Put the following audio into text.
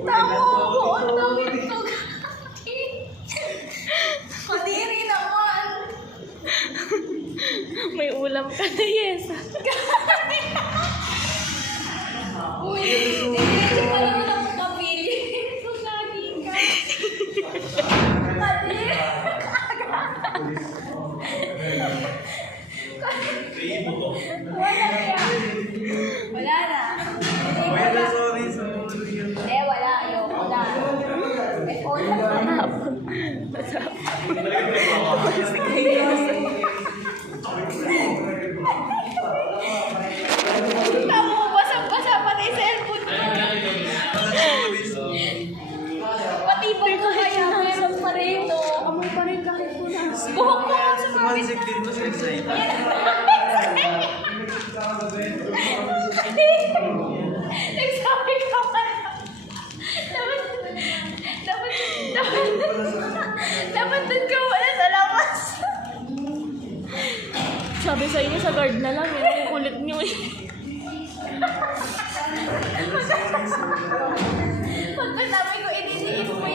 Tamo, buon daw ito. Kadiri naman. May ulam ka na, yes. Uy, hindi pa naman ako kapili. So, lagi ka. Kadiri. Wala kaya. Wala na. Wala. Sorry. Wala. Ayoko na. Wala na. Tamo, basang-basa pati yung cellphone ko. Pati ba ko kaya meron pa rin ito? Amoy pa rin kahit ko na. Buhok ko nga sa pawis. Mansik din mo sa excited. Nagsabi ka pa. Dapat doon ka wala sa labas. Sabi sa inyo, sa guard na lang. Yan ang kulit nyo eh. Pagkasabi ko, idiniin mo